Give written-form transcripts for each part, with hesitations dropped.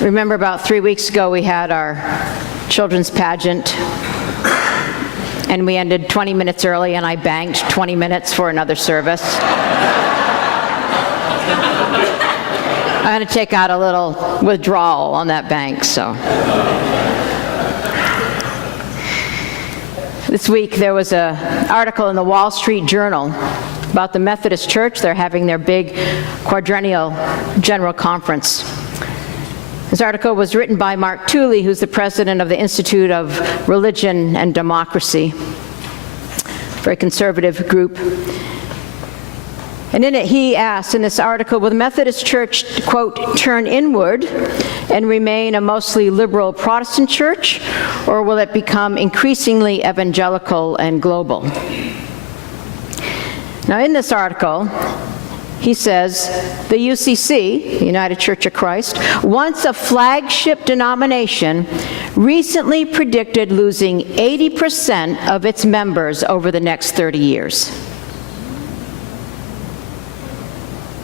Remember about 3 weeks ago we had our children's pageant and we ended 20 minutes early and I banked 20 minutes for another service. I had to take out a little withdrawal on that bank, so. This week there was an article in the Wall Street Journal about the Methodist Church. They're having their big quadrennial general conference. This article was written by Mark Tooley, who's the president of the Institute of Religion and Democracy, a very conservative group. And in it, he asked in this article, will the Methodist Church, quote, turn inward and remain a mostly liberal Protestant church, or will it become increasingly evangelical and global? Now, in this article, he says, the UCC, the United Church of Christ, once a flagship denomination, recently predicted losing 80% of its members over the next 30 years.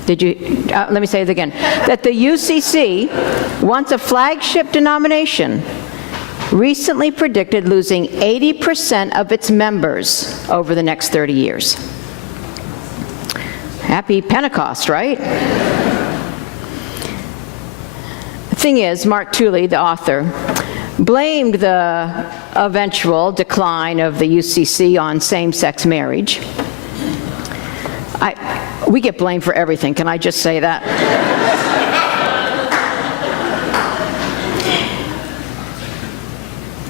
Let me say it again. That the UCC, once a flagship denomination, recently predicted losing 80% of its members over the next 30 years. Happy Pentecost, right? The thing is, Mark Tooley, the author, blamed the eventual decline of the UCC on same-sex marriage. We get blamed for everything, can I just say that?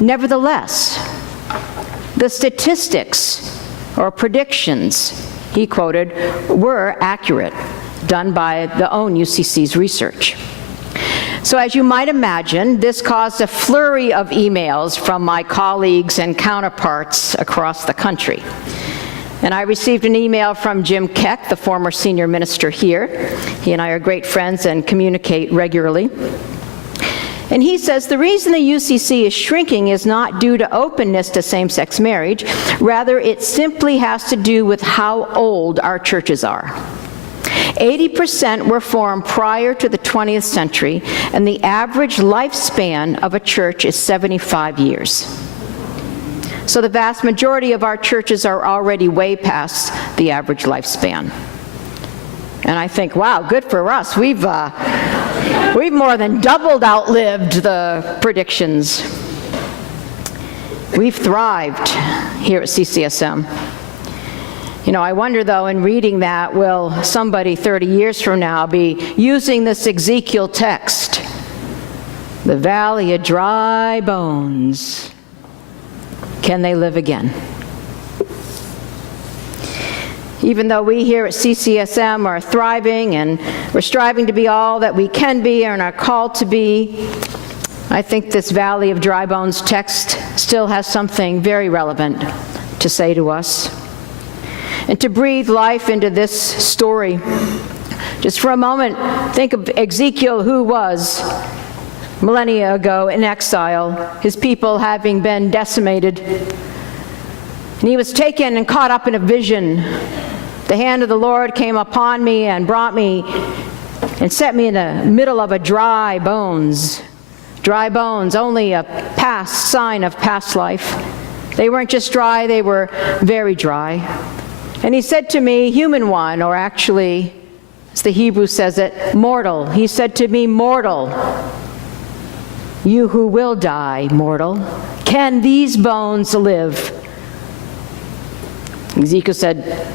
Nevertheless, the statistics or predictions he quoted were accurate, done by the own UCC's research. So as you might imagine, this caused a flurry of emails from my colleagues and counterparts across the country. And I received an email from Jim Keck, the former senior minister here. He and I are great friends and communicate regularly. And he says the reason the UCC is shrinking is not due to openness to same-sex marriage. Rather, it simply has to do with how old our churches are. 80% were formed prior to the 20th century, and the average lifespan of a church is 75 years. So the vast majority of our churches are already way past the average lifespan. And I think, wow, good for us. We've more than outlived the predictions. We've thrived here at CCSM. You know, I wonder, though, in reading that, will somebody 30 years from now be using this Ezekiel text? The valley of dry bones. Can they live again? Even though we here at CCSM are thriving and we're striving to be all that we can be and are called to be, I think this Valley of Dry Bones text still has something very relevant to say to us. And to breathe life into this story, just for a moment, think of Ezekiel, who was millennia ago in exile, his people having been decimated. And he was taken and caught up in a vision. The hand of the Lord came upon me and brought me and set me in the middle of a dry bones. Dry bones, only a past sign of past life. They weren't just dry, they were very dry. And he said to me, human one, or actually, as the Hebrew says it, mortal. He said to me, mortal, you who will die, mortal, can these bones live? Ezekiel said,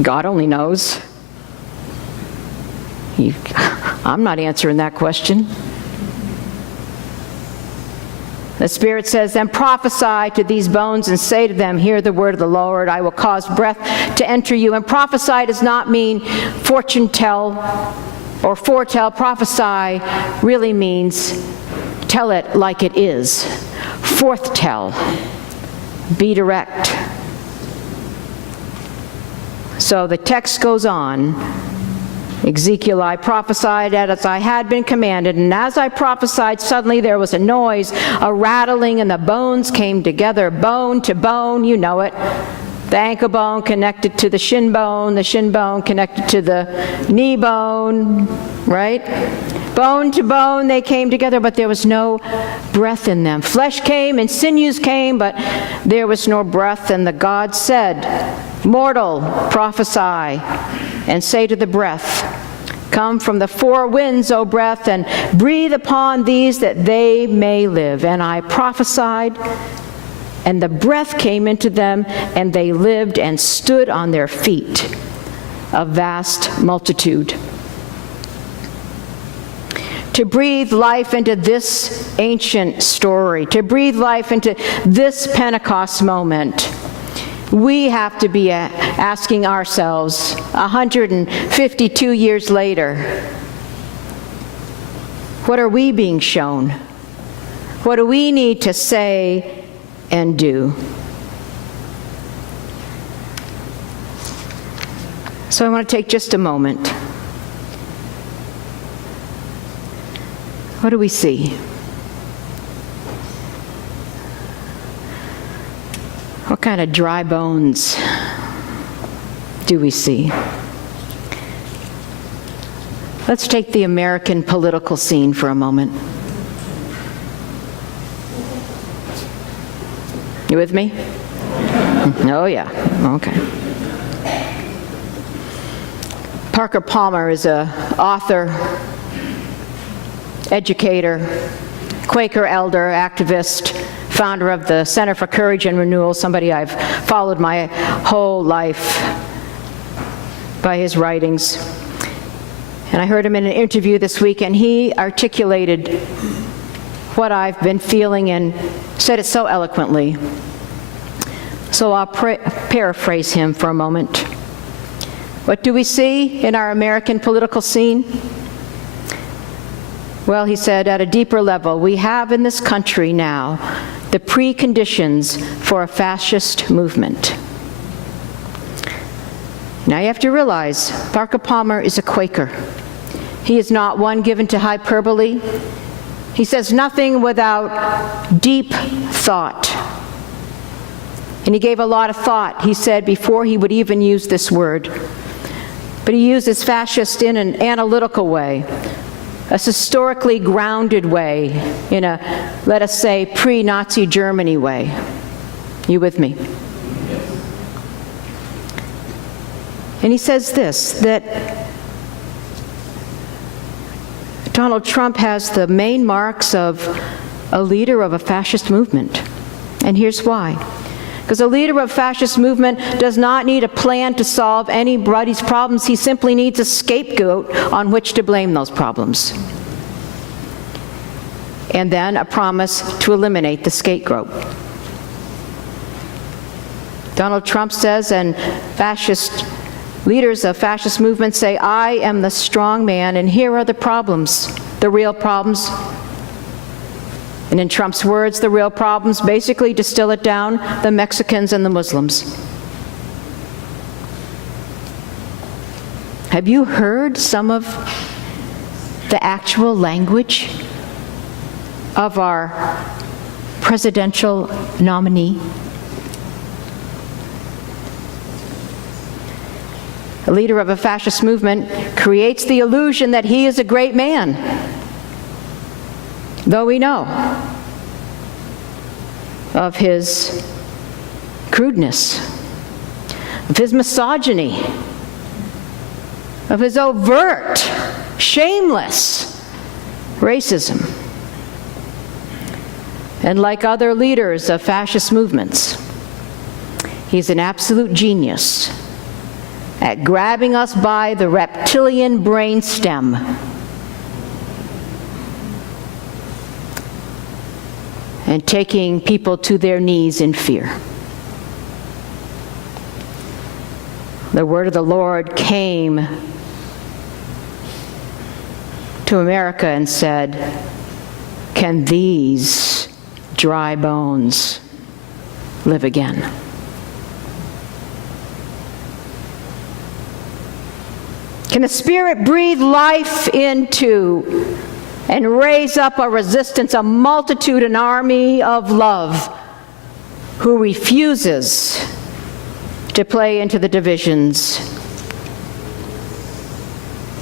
God only knows. I'm not answering that question. The Spirit says, then prophesy to these bones and say to them, hear the word of the Lord. I will cause breath to enter you. And prophesy does not mean fortune tell or foretell. Prophesy really means tell it like it is. Forthtell. Be direct. So the text goes on. Ezekiel, I prophesied as I had been commanded, and as I prophesied, suddenly there was a noise, a rattling, and the bones came together, bone to bone, you know it. The ankle bone connected to the shin bone connected to the knee bone, right? Bone to bone they came together, but there was no breath in them. Flesh came and sinews came, but there was no breath. And the God said, "Mortal, prophesy, and say to the breath, come from the four winds, O breath, and breathe upon these that they may live." And I prophesied, and the breath came into them, and they lived and stood on their feet, a vast multitude. To breathe life into this ancient story, to breathe life into this Pentecost moment, we have to be asking ourselves, 152 years later, what are we being shown? What do we need to say and do? So I want to take just a moment. What do we see? What kind of dry bones do we see? Let's take the American political scene for a moment. You with me? Oh yeah, okay. Parker Palmer is an author, educator, Quaker elder, activist, founder of the Center for Courage and Renewal, somebody I've followed my whole life by his writings. And I heard him in an interview this week, and he articulated what I've been feeling and said it so eloquently. So I'll paraphrase him for a moment. What do we see in our American political scene? Well, he said, at a deeper level, we have in this country now the preconditions for a fascist movement. Now you have to realize, Parker Palmer is a Quaker. He is not one given to hyperbole. He says nothing without deep thought. And he gave a lot of thought, he said, before he would even use this word. But he uses fascist in an analytical way, a historically grounded way, in a, let us say, pre-Nazi Germany way. You with me? And he says this, that Donald Trump has the main marks of a leader of a fascist movement. And here's why. Because a leader of a fascist movement does not need a plan to solve anybody's problems. He simply needs a scapegoat on which to blame those problems. And then a promise to eliminate the scapegoat. Donald Trump says, and fascist leaders of fascist movements say, I am the strong man, and here are the problems, the real problems. And in Trump's words, the real problems, basically distill it down, the Mexicans and the Muslims. Have you heard some of the actual language of our presidential nominee? A leader of a fascist movement creates the illusion that he is a great man, though we know of his crudeness, of his misogyny, of his overt, shameless racism. And like other leaders of fascist movements, he's an absolute genius at grabbing us by the reptilian brainstem and taking people to their knees in fear. The word of the Lord came to America and said, can these dry bones live again? Can the Spirit breathe life into and raise up a resistance, a multitude, an army of love who refuses to play into the divisions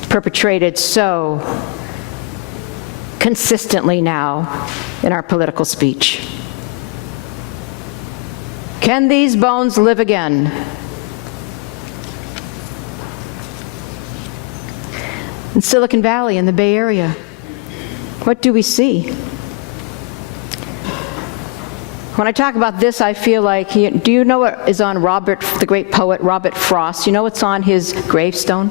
perpetrated so consistently now in our political speech. Can these bones live again? In Silicon Valley, in the Bay Area, what do we see? When I talk about this, I feel like, do you know what is on the great poet Robert Frost? You know what's on his gravestone?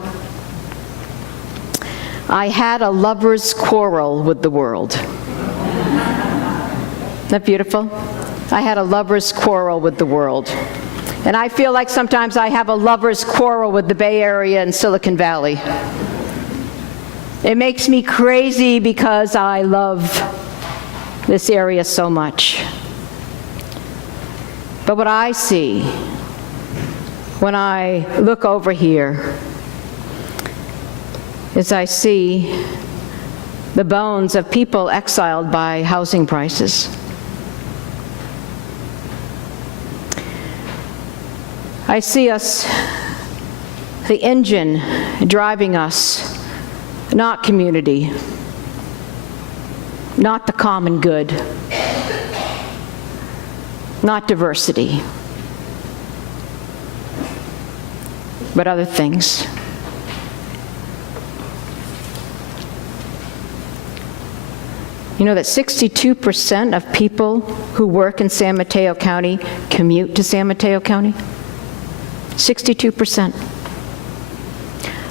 I had a lover's quarrel with the world. Isn't that beautiful? I had a lover's quarrel with the world. And I feel like sometimes I have a lover's quarrel with the Bay Area and Silicon Valley. It makes me crazy because I love this area so much. But what I see when I look over here is I see the bones of people exiled by housing prices. I see us, the engine driving us, not community, not the common good, not diversity, but other things. You know that 62% of people who work in San Mateo County commute to San Mateo County? 62%.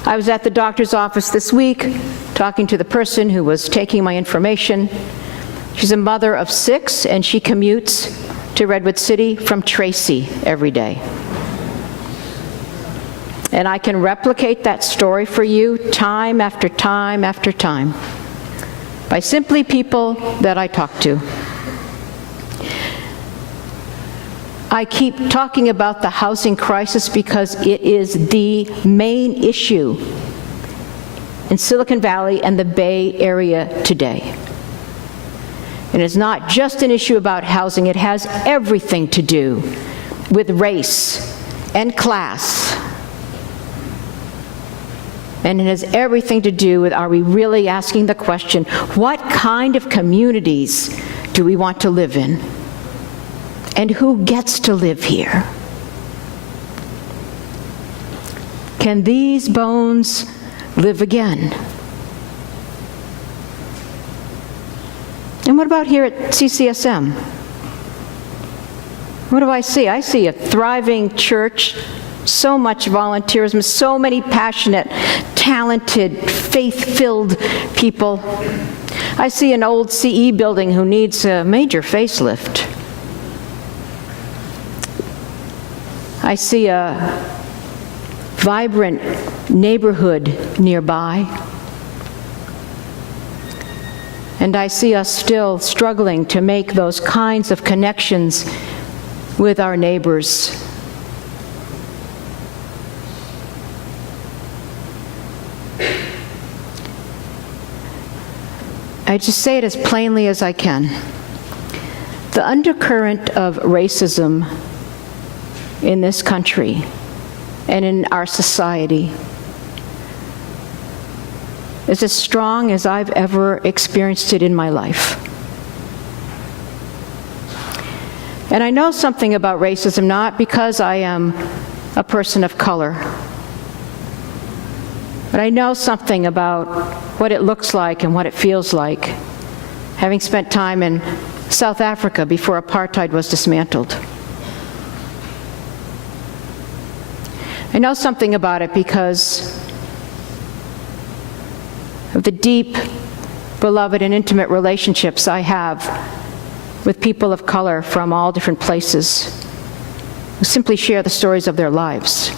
I was at the doctor's office this week talking to the person who was taking my information. She's a mother of 6, and she commutes to Redwood City from Tracy every day. And I can replicate that story for you time after time after time by simply people that I talk to. I keep talking about the housing crisis because it is the main issue in Silicon Valley and the Bay Area today. And it's not just an issue about housing, it has everything to do with race and class. And it has everything to do with, are we really asking the question, what kind of communities do we want to live in? And who gets to live here? Can these bones live again? And what about here at CCSM? What do I see? I see a thriving church, so much volunteerism, so many passionate, talented, faith-filled people. I see an old CE building who needs a major facelift. I see a vibrant neighborhood nearby. And I see us still struggling to make those kinds of connections with our neighbors. I just say it as plainly as I can. The undercurrent of racism in this country and in our society is as strong as I've ever experienced it in my life. And I know something about racism, not because I am a person of color, but I know something about what it looks like and what it feels like, having spent time in South Africa before apartheid was dismantled. I know something about it because of the deep, beloved, and intimate relationships I have with people of color from all different places who simply share the stories of their lives.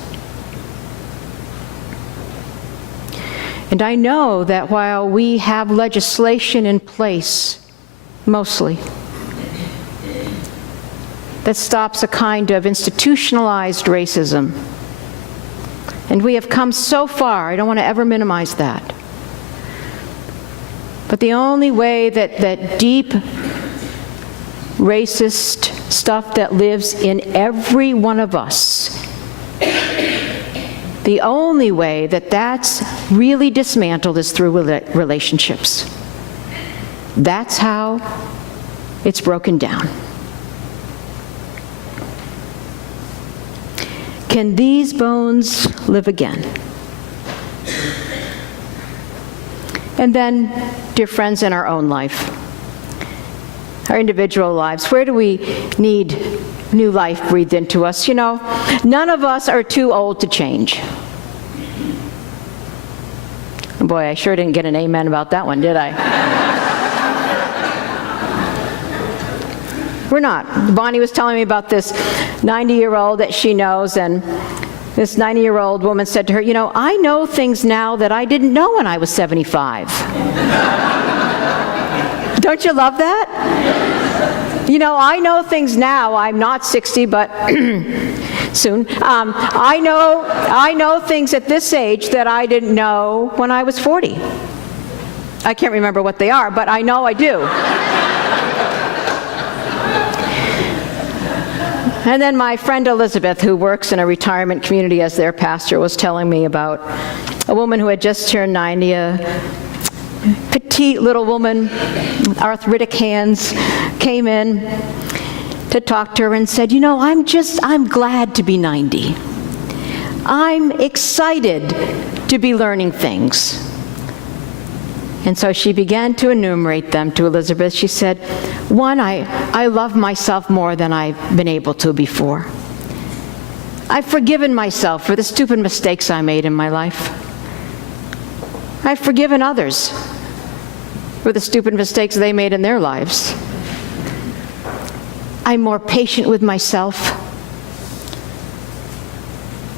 And I know that while we have legislation in place, mostly, that stops a kind of institutionalized racism, and we have come so far, I don't want to ever minimize that. But the only way that deep racist stuff that lives in every one of us the only way that that's really dismantled is through relationships. That's how it's broken down. Can these bones live again? And then, dear friends, in our own life, our individual lives, where do we need new life breathed into us? You know, none of us are too old to change. Boy, I sure didn't get an amen about that one, did I? We're not. Bonnie was telling me about this 90-year-old that she knows, and this 90-year-old woman said to her, you know, I know things now that I didn't know when I was 75. Don't you love that? You know, I know things now. I'm not 60, but soon. I know things at this age that I didn't know when I was 40. I can't remember what they are, but I know I do. And then my friend Elizabeth, who works in a retirement community as their pastor, was telling me about a woman who had just turned 90, a petite little woman, arthritic hands, came in to talk to her and said, you know, I'm glad to be 90. I'm excited to be learning things. And so she began to enumerate them to Elizabeth. She said, one, I love myself more than I've been able to before. I've forgiven myself for the stupid mistakes I made in my life. I've forgiven others for the stupid mistakes they made in their lives. I'm more patient with myself,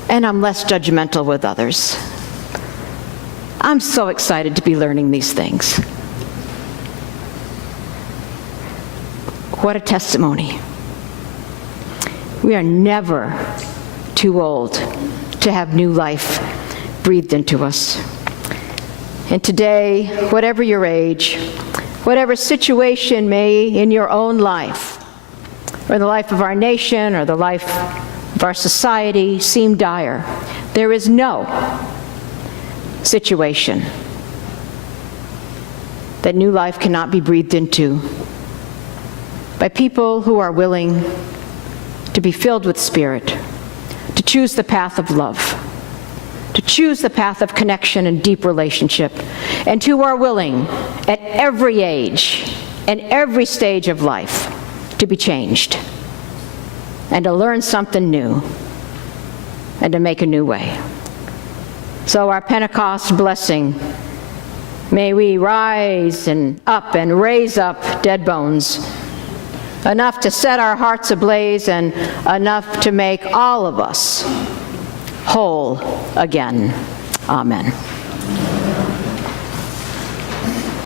and I'm less judgmental with others. I'm so excited to be learning these things. What a testimony. We are never too old to have new life breathed into us. And today, whatever your age, whatever situation may in your own life, or the life of our nation, or the life of our society seem dire, there is no situation that new life cannot be breathed into by people who are willing to be filled with Spirit, to choose the path of love, to choose the path of connection and deep relationship, and who are willing at every age and every stage of life to be changed and to learn something new and to make a new way. So our Pentecost blessing, may we rise and up and raise up dead bones, enough to set our hearts ablaze and enough to make all of us whole again. Amen.